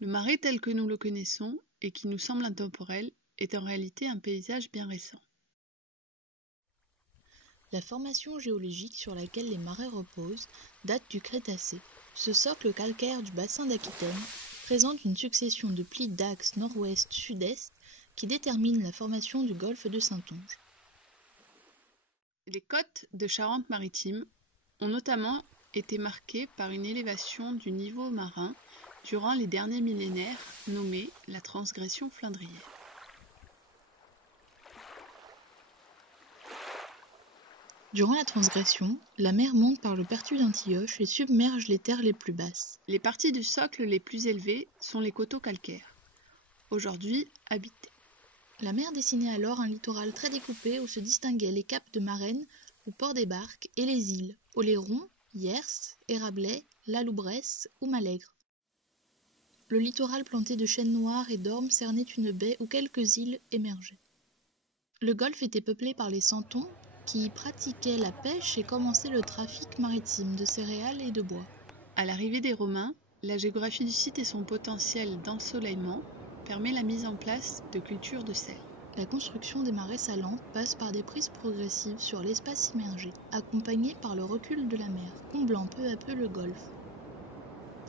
Le marais tel que nous le connaissons, et qui nous semble intemporel, est en réalité un paysage bien récent. La formation géologique sur laquelle les marais reposent date du Crétacé. Ce socle calcaire du bassin d'Aquitaine présente une succession de plis d'axes nord-ouest-sud-est qui déterminent la formation du golfe de Saintonge. Les côtes de Charente-Maritime ont notamment été marquées par une élévation du niveau marin durant les derniers millénaires nommée la transgression flandrienne. Durant la transgression, la mer monte par le pertuis d'Antioche et submerge les terres les plus basses. Les parties du socle les plus élevées sont les coteaux calcaires, aujourd'hui habités. La mer dessinait alors un littoral très découpé où se distinguaient les caps de Marennes ou Port-des-Barques et les îles Oléron, Hyères, Érablais, La Loubresse ou Malègre. Le littoral planté de chênes noirs et d'ormes cernait une baie où quelques îles émergeaient. Le golfe était peuplé par les Santons qui y pratiquaient la pêche et commençaient le trafic maritime de céréales et de bois. À l'arrivée des Romains, la géographie du site et son potentiel d'ensoleillement permet la mise en place de cultures de sel. La construction des marais salants passe par des prises progressives sur l'espace immergé, accompagnées par le recul de la mer, comblant peu à peu le golfe.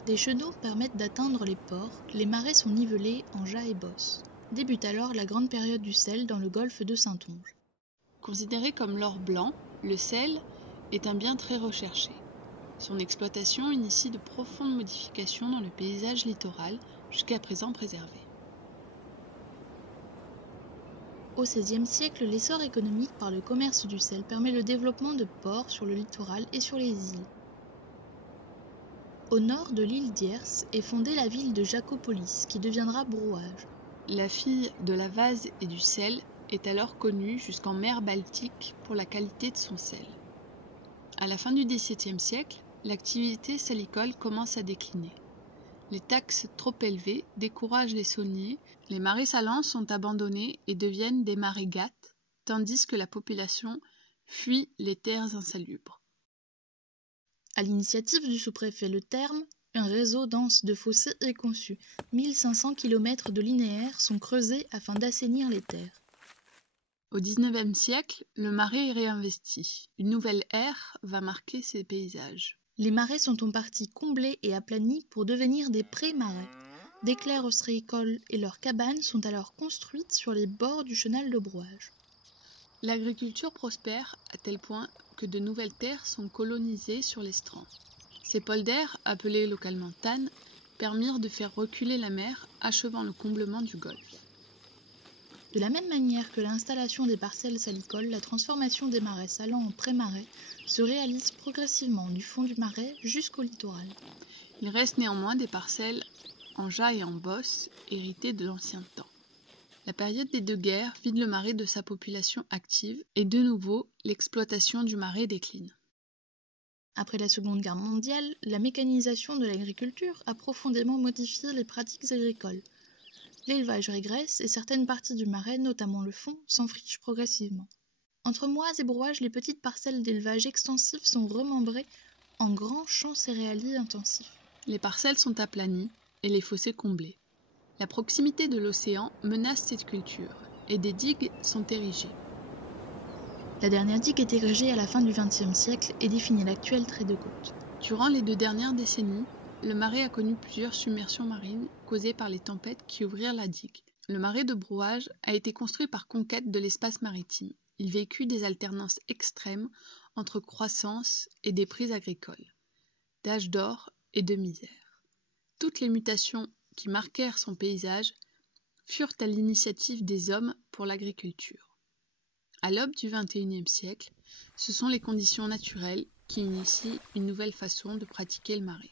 Des chenaux permettent d'atteindre les ports, les marais sont nivelés en jas et bosses. Débute alors la grande période du sel dans le golfe de Saintonge. Considéré comme l'or blanc, le sel est un bien très recherché. Son exploitation initie de profondes modifications dans le paysage littoral, jusqu'à présent préservé. Au XVIe siècle, l'essor économique par le commerce du sel permet le développement de ports sur le littoral et sur les îles. Au nord de l'île d'Hyères est fondée la ville de Jacopolis, qui deviendra Brouage. La fille de la vase et du sel est alors connue jusqu'en mer Baltique pour la qualité de son sel. À la fin du XVIIe siècle, l'activité salicole commence à décliner. Les taxes trop élevées découragent les sauniers, les marais salants sont abandonnés et deviennent des marais gâtes, tandis que la population fuit les terres insalubres. À l'initiative du sous-préfet Le Terme, un réseau dense de fossés est conçu. 1500 km de linéaires sont creusés afin d'assainir les terres. Au XIXe siècle, le marais est réinvesti. Une nouvelle ère va marquer ces paysages. Les marais sont en partie comblés et aplanis pour devenir des pré-marais. Des claires ostréicoles et leurs cabanes sont alors construites sur les bords du chenal de Brouage. L'agriculture prospère à tel point que de nouvelles terres sont colonisées sur les strands. Ces polders, appelés localement tannes, permirent de faire reculer la mer, achevant le comblement du golfe. De la même manière que l'installation des parcelles salicoles, la transformation des marais salants en pré-marais se réalise progressivement du fond du marais jusqu'au littoral. Il reste néanmoins des parcelles en jas et en bosses, héritées de l'ancien temps. La période des deux guerres vide le marais de sa population active et de nouveau l'exploitation du marais décline. Après la Seconde Guerre mondiale, la mécanisation de l'agriculture a profondément modifié les pratiques agricoles. L'élevage régresse et certaines parties du marais, notamment le fond, s'enfrichent progressivement. Entre Moise et Brouage, les petites parcelles d'élevage extensif sont remembrées en grands champs céréaliers intensifs. Les parcelles sont aplanies et les fossés comblés. La proximité de l'océan menace cette culture et des digues sont érigées. La dernière digue est érigée à la fin du XXe siècle et définit l'actuel trait de côte. Durant les 2 dernières décennies, le marais a connu plusieurs submersions marines causées par les tempêtes qui ouvrirent la digue. Le marais de Brouage a été construit par conquête de l'espace maritime. Il vécut des alternances extrêmes entre croissance et déprises agricoles, d'âge d'or et de misère. Toutes les mutations qui marquèrent son paysage furent à l'initiative des hommes pour l'agriculture. À l'aube du XXIe siècle, ce sont les conditions naturelles qui initient une nouvelle façon de pratiquer le marais.